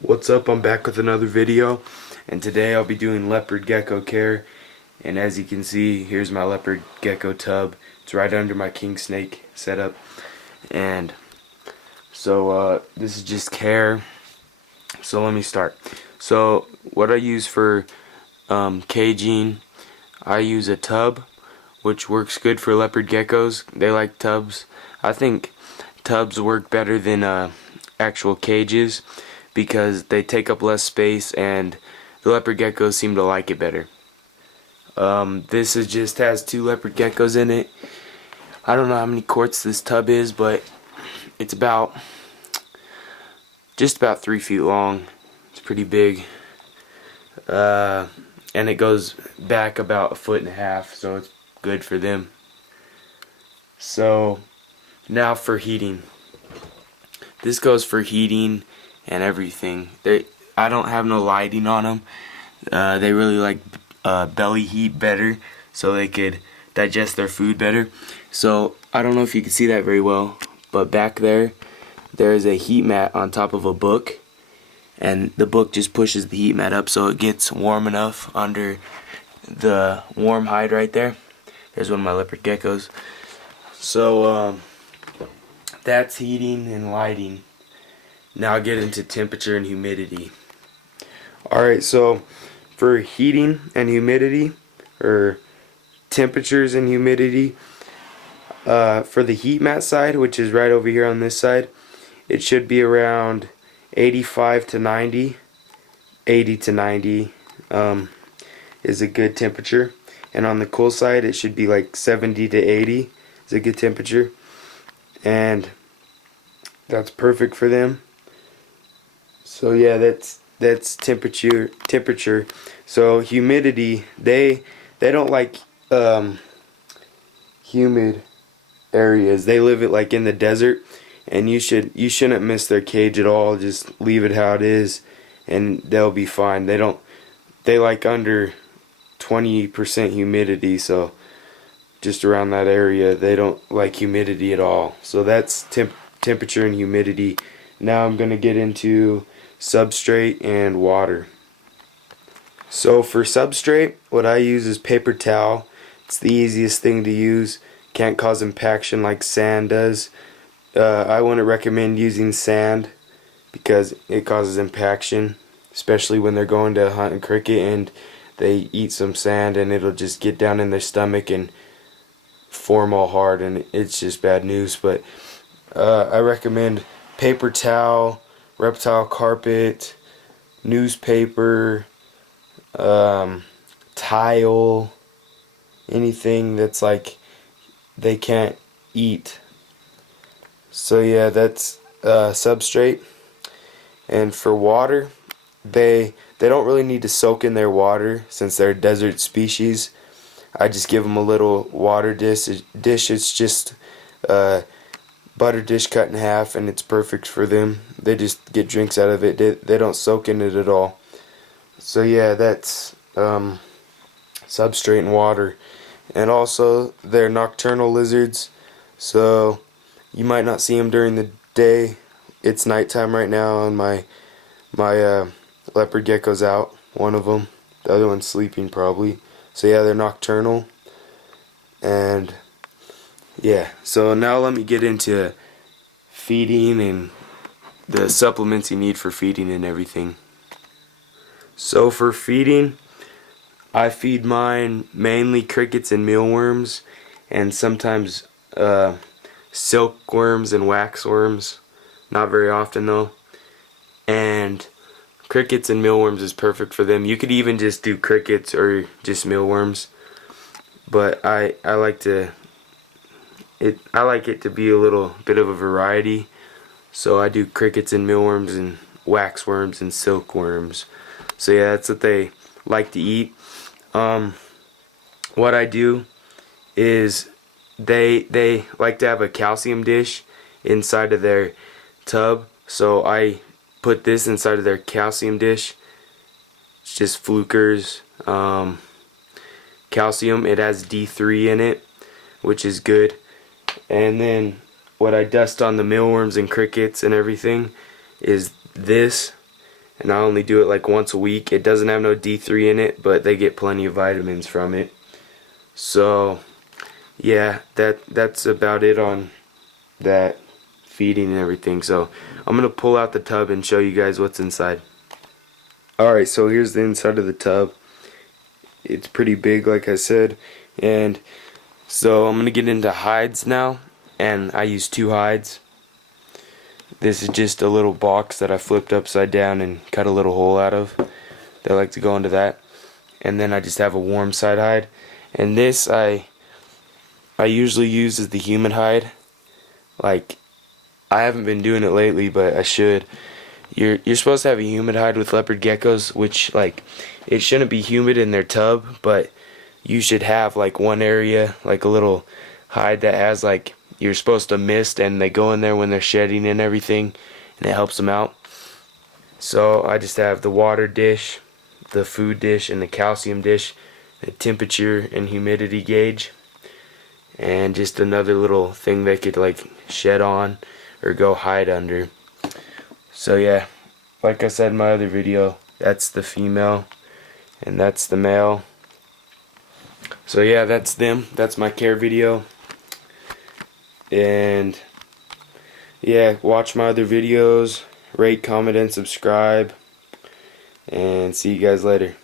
What's up? I'm back with another video, and today I'll be doing leopard gecko care. And as you can see, here's my leopard gecko tub. It's right under my king snake setup. And so this is just care. So let me start. So what I use for caging, I use a tub, which works good for leopard geckos. They like tubs. I think tubs work better than actual cages, because they take up less space and the leopard geckos seem to like it better. This is just has 2 leopard geckos in it. I don't know how many quarts this tub is, but it's just about 3 feet long. It's pretty big. And it goes back about 1.5 feet, so it's good for them. So now for heating. This goes for heating and everything. I don't have no lighting on them. They really like belly heat better, so they could digest their food better. So I don't know if you can see that very well, but back there is a heat mat on top of a book, and the book just pushes the heat mat up so it gets warm enough under the warm hide right there. There's one of my leopard geckos. So that's heating and lighting. Now I'll get into temperature and humidity. Alright, so for heating and humidity, or temperatures and humidity, for the heat mat side, which is right over here on this side, it should be around 85 to 90. 80 to 90 is a good temperature. And on the cool side, it should be like 70 to 80 is a good temperature. And that's perfect for them. So yeah, that's temperature. So humidity, they don't like humid areas. They live it like in the desert, and you shouldn't miss their cage at all. Just leave it how it is and they'll be fine. They like under 20% humidity, so just around that area. They don't like humidity at all. So that's temperature and humidity. Now I'm going to get into substrate and water. So for substrate, what I use is paper towel. It's the easiest thing to use. Can't cause impaction like sand does. I wouldn't recommend using sand because it causes impaction, especially when they're going to hunt a cricket and they eat some sand, and it'll just get down in their stomach and form all hard, and it's just bad news. But I recommend paper towel, reptile carpet, newspaper, tile, anything that's like they can't eat. So yeah, that's substrate. And for water, they don't really need to soak in their water since they're a desert species. I just give them a little water dish. It's just butter dish cut in half, and it's perfect for them. They just get drinks out of it. They don't soak in it at all. So yeah, that's substrate and water. And also, they're nocturnal lizards, so you might not see them during the day. It's nighttime right now, and my leopard gecko's out, one of them. The other one's sleeping probably. So yeah, they're nocturnal. And yeah, so now let me get into feeding and the supplements you need for feeding and everything. So for feeding, I feed mine mainly crickets and mealworms, and sometimes silkworms and waxworms. Not very often though. And crickets and mealworms is perfect for them. You could even just do crickets or just mealworms, but I like it to be a little bit of a variety. So I do crickets and mealworms and waxworms and silkworms. So yeah, that's what they like to eat. What I do is they like to have a calcium dish inside of their tub, so I put this inside of their calcium dish. It's just Flukers calcium. It has D3 in it, which is good. And then what I dust on the mealworms and crickets and everything is this, and I only do it like once a week. It doesn't have no D3 in it, but they get plenty of vitamins from it. So yeah, that's about it on that feeding and everything. So I'm gonna pull out the tub and show you guys what's inside. Alright, so here's the inside of the tub. It's pretty big, like I said, and so I'm gonna get into hides now, and I use 2 hides. This is just a little box that I flipped upside down and cut a little hole out of. They like to go into that. And then I just have a warm side hide. And this I usually use as the humid hide. Like, I haven't been doing it lately, but I should. You're supposed to have a humid hide with leopard geckos, which, like, it shouldn't be humid in their tub, but you should have like one area, like a little hide that has, like, you're supposed to mist, and they go in there when they're shedding and everything, and it helps them out. So I just have the water dish, the food dish, and the calcium dish, the temperature and humidity gauge, and just another little thing they could like shed on or go hide under. So yeah, like I said in my other video, that's the female and that's the male. So yeah, that's them. That's my care video. And yeah, watch my other videos, rate, comment, and subscribe, and see you guys later.